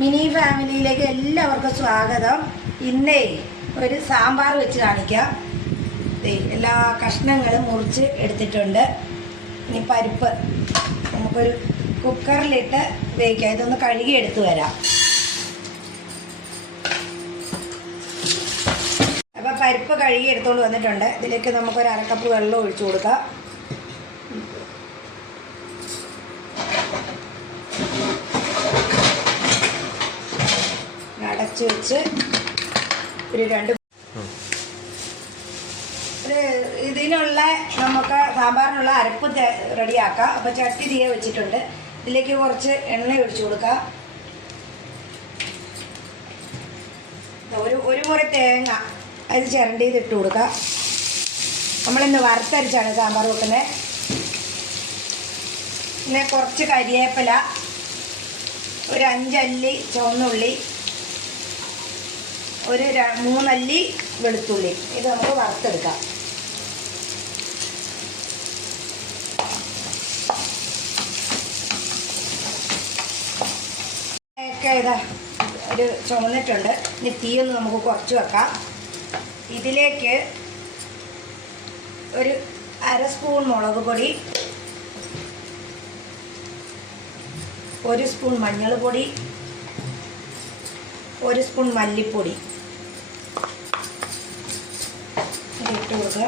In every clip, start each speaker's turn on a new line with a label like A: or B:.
A: Mini ഫാമിലിയിലേക്ക് എല്ലാവർക്കും സ്വാഗതം. ഇന്നേ ഒരു സാമ്പാർ വെച്ച് കാണിക്കാം. എല്ലാ കഷ്ണങ്ങളും മുറിച്ച് എടുത്തിട്ടുണ്ട്. ഇനി പരിപ്പ് നമുക്കൊരു കുക്കറിലിട്ട് വേവിക്കാം. ഇതൊന്ന് കഴുകി എടുത്തു വരാം. അപ്പോൾ പരിപ്പ് കഴുകി എടുത്തുകൊണ്ട് വന്നിട്ടുണ്ട്. ഇതിലേക്ക് നമുക്കൊരു അരക്കപ്പ് വെള്ളം ഒഴിച്ചു കൊടുക്കാം. അടച്ചു വെച്ച് ഒരു രണ്ട് ഇതിനുള്ള നമുക്ക് സാമ്പാറിനുള്ള അരപ്പ് റെഡിയാക്കാം. അപ്പോൾ ചട്ടി തീയെ വെച്ചിട്ടുണ്ട്. ഇതിലേക്ക് കുറച്ച് എണ്ണ ഒഴിച്ചു കൊടുക്കാം. ഒരു ഒരു മുറി തേങ്ങ അത് ചിരണ്ടി ഇട്ട് കൊടുക്കാം. നമ്മളിന്ന് വറുത്തരിച്ചാണ് സാമ്പാർ വെക്കുന്നത്. പിന്നെ കുറച്ച് കരിയേപ്പില ഒരു അഞ്ചല്ലി ചുവന്നുള്ളി ഒരു മൂന്നല്ലി വെളുത്തുള്ളി. ഇത് നമുക്ക് വറുത്തെടുക്കാം. ഒരു ചുമന്നിട്ടുണ്ട്. ഇനി തീയൊന്ന് നമുക്ക് കുറച്ച് വെക്കാം. ഇതിലേക്ക് ഒരു അര സ്പൂൺ മുളക് പൊടി ഒരു സ്പൂൺ മഞ്ഞൾ പൊടി ഒരു സ്പൂൺ മല്ലിപ്പൊടി. ഇത് ഇട്ട് കൊടുക്കുക.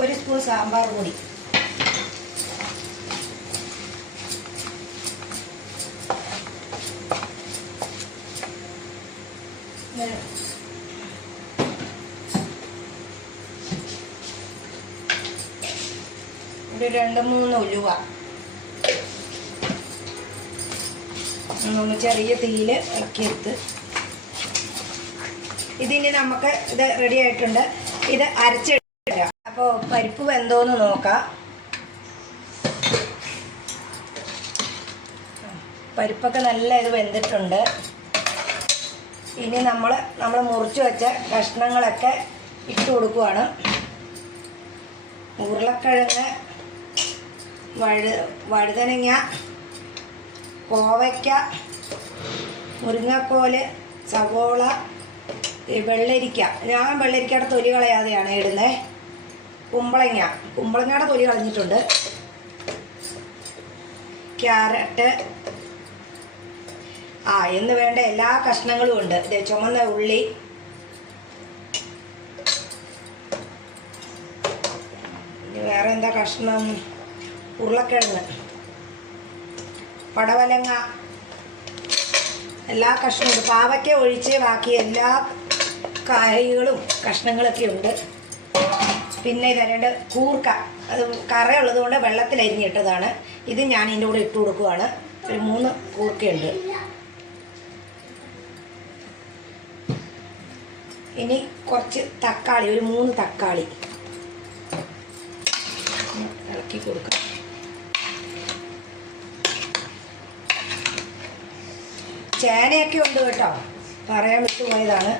A: ഒരു സ്പൂൺ സാമ്പാർ പൊടി. ഒരു രണ്ട് മൂന്ന് ഉലുവ. ചെറിയ തീയിൽ ഇറക്കിയെടുത്ത് ഇതിനി നമുക്ക് ഇത് റെഡി ആയിട്ടുണ്ട്. ഇത് അരച്ചെടുക്കാം. അപ്പോൾ പരിപ്പ് വെന്തോന്ന് നോക്കാം. പരിപ്പൊക്കെ നല്ല ഇത് വെന്തിട്ടുണ്ട്. ഇനി നമ്മൾ നമ്മൾ മുറിച്ച് വെച്ച കഷ്ണങ്ങളൊക്കെ ഇട്ട് കൊടുക്കുവാണ്. ഉരുളക്കിഴങ്ങ് വഴു വഴുതനങ്ങ കോവയ്ക്ക മുരിങ്ങക്കോൽ സവോള വെള്ളരിക്ക. ഞാൻ വെള്ളരിക്കയുടെ തൊലി കളയാതെയാണ് ഇടുന്നത് കുമ്പളങ്ങ. കുമ്പളങ്ങയുടെ തൊലി കളഞ്ഞിട്ടുണ്ട്. ക്യാരറ്റ്. ആ എന്ന് വേണ്ട എല്ലാ കഷ്ണങ്ങളും ഉണ്ട്. ചുമന്ന ഉള്ളി. വേറെ എന്താ കഷ്ണം? ഉരുളക്കിഴങ്ങ്. പടവലങ്ങ. എല്ലാ കഷ്ണവും പാവയ്ക്ക ഒഴിച്ച് ബാക്കി എല്ലാ കായ്കളും കഷ്ണങ്ങളൊക്കെ ഉണ്ട്. പിന്നെ ഇത് രണ്ട് കൂർക്ക. അത് കറയുള്ളത് കൊണ്ട് വെള്ളത്തിൽ അരിഞ്ഞിട്ടതാണ്. ഇത് ഞാൻ ഇതിന്റെ കൂടെ ഇട്ട് കൊടുക്കുവാണ്. ഒരു മൂന്ന് കൂർക്കയുണ്ട്. ഇനി കുറച്ച് തക്കാളി ഒരു മൂന്ന് തക്കാളി. ഇളക്കി കൊടുക്കാം. ചേനയൊക്കെ ഉണ്ട് കേട്ടോ. പറയാൻ വിട്ടുപോയതാണ്.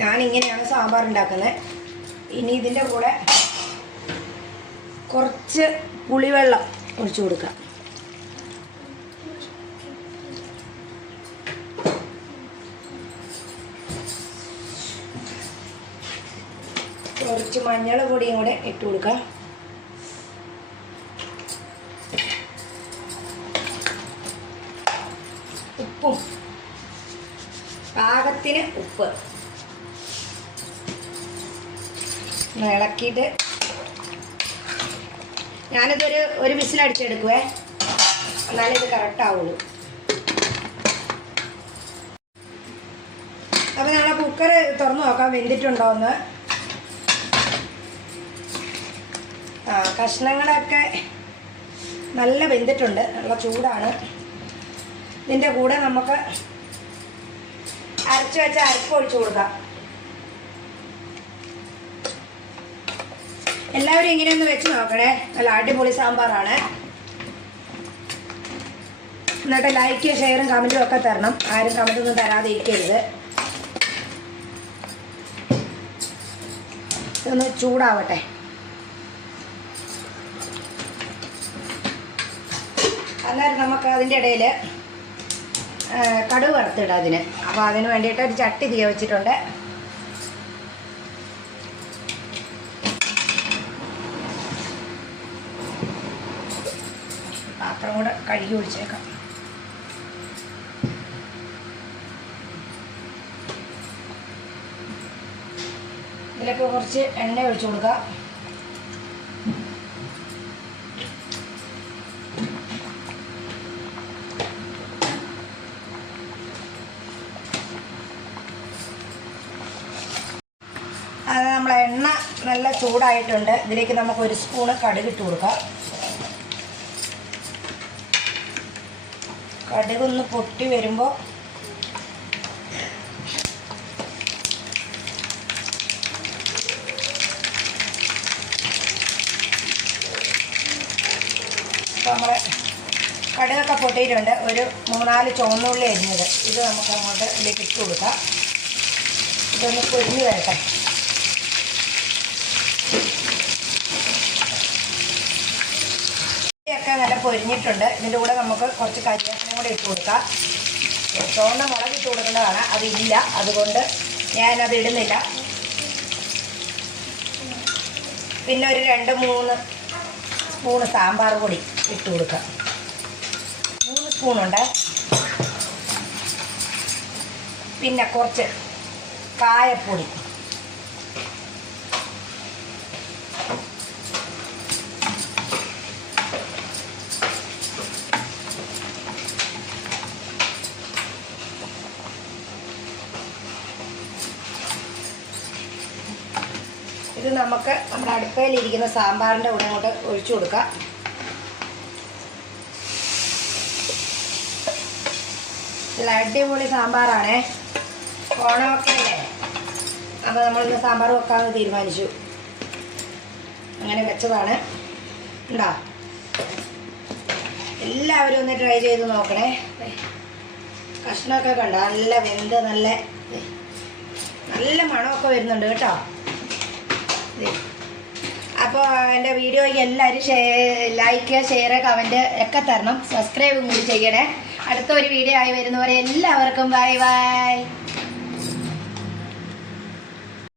A: ഞാൻ ഇങ്ങനെയാണ് സാമ്പാർ ഉണ്ടാക്കുന്നത് ഇനി ഇതിന്റെ കൂടെ കുറച്ച് പുളിവെള്ളം ഒഴിച്ചു കൊടുക്കാം. കുറച്ച് മഞ്ഞൾ പൊടിയും കൂടെ ഇട്ട് കൊടുക്കാം. ഉപ്പും. പാകത്തിന് ഉപ്പ്. ഇളക്കിയിട്ട് ഞാനിതൊരു ഒരു വിസിലടിച്ചെടുക്കുവേ എന്നാലേ ഇത് കറക്റ്റ് ആവുള്ളൂ. അപ്പോൾ ആ കുക്കർ തുറന്നു നോക്കാം വെന്തിട്ടുണ്ടോ എന്ന്. ആ കഷ്ണങ്ങളൊക്കെ നല്ല വെന്തിട്ടുണ്ട് നല്ല ചൂടാണ്. ഇതിന്റെ കൂടെ നമുക്ക് അരച്ച് വെച്ച അരപ്പ് ഒഴിച്ചു കൊടുക്കാം. എല്ലാവരും ഇങ്ങനെയൊന്ന് വെച്ച് നോക്കണേ. നല്ല അടിപൊളി സാമ്പാറാണ്. എന്നിട്ട് ലൈക്ക് ഷെയറും കമന്റും ഒക്കെ തരണം. ആരും കമന്റൊന്നും തരാതെ ഇരിക്കരുത് ഇതൊന്ന് ചൂടാവട്ടെ. അന്നേരം നമുക്ക് അതിന്റെ ഇടയിൽ കടുവ് വറുത്തിടാം അതിന്. അപ്പോൾ അതിന് വേണ്ടിയിട്ട് ഒരു ചട്ടി തീ വെച്ചിട്ടുണ്ട്. കൂടെ കഴുകി ഒഴിച്ചേക്കാം. ഇതിലേക്ക് കുറച്ച് എണ്ണ ഒഴിച്ചു കൊടുക്കുക അത് നമ്മളെ എണ്ണ നല്ല ചൂടായിട്ടുണ്ട്. ഇതിലേക്ക് നമുക്ക് ഒരു സ്പൂണ് കടുകിട്ട് കൊടുക്കാം. കടുക് ഒന്ന് പൊട്ടി വരുമ്പോൾ നമ്മളെ കടുകൊക്കെ പൊട്ടിയിട്ടുണ്ട്. ഒരു മൂന്നാൽ ചുവന്നുള്ളി അരിഞ്ഞത്. ഇത് നമുക്ക് അങ്ങോട്ട് ഇതിലേക്ക് ഇട്ട് കൊടുക്കാം. ഇതൊന്ന് പൊരിഞ്ഞ് വരട്ടെ ഒക്കെ നല്ല പൊരിഞ്ഞിട്ടുണ്ട്. ഇതിന്റെ കൂടെ നമുക്ക് കുറച്ച് കരിവേപ്പിനും കൂടെ ഇട്ട് കൊടുക്കാം. ചുവന്ന മുളക് ഇട്ട് കൊടുക്കേണ്ടതാണ് അതില്ല അതുകൊണ്ട് ഞാനത് ഇടുന്നില്ല. പിന്നെ ഒരു രണ്ട് മൂന്ന് സ്പൂണ് സാമ്പാർ പൊടി ഇട്ട് കൊടുക്കാം. മൂന്ന് സ്പൂണുണ്ട്. പിന്നെ കുറച്ച് കായപ്പൊടി. നമുക്ക് നമ്മുടെ അടുപ്പയിലിരിക്കുന്ന സാമ്പാറിന്റെ കൂടെ അങ്ങോട്ട് ഒഴിച്ചു കൊടുക്കാം. നല്ല അടിപൊളി സാമ്പാറാണേ. ഓണമൊക്കെ അല്ലേ? അപ്പോൾ നമ്മളിന്ന് സാമ്പാർ വെക്കാമെന്ന് തീരുമാനിച്ചു. അങ്ങനെ വെച്ചതാണ്. ഉണ്ടോ? എല്ലാവരും ഒന്ന് ട്രൈ ചെയ്ത് നോക്കണേ. കഷ്ണമൊക്കെ കണ്ടോ? നല്ല വെന്ത് നല്ല നല്ല മണമൊക്കെ വരുന്നുണ്ട് കേട്ടോ. അപ്പോൾ എന്റെ വീഡിയോയ്ക്ക് എല്ലാവരും ഷെയർ ലൈക്ക് ഷെയർ കമന്റ് ഒക്കെ തരണം. സബ്സ്ക്രൈബും കൂടി ചെയ്യണേ. അടുത്ത ഒരു വീഡിയോ ആയി വരുന്നവരെ എല്ലാവർക്കും ബൈ ബൈ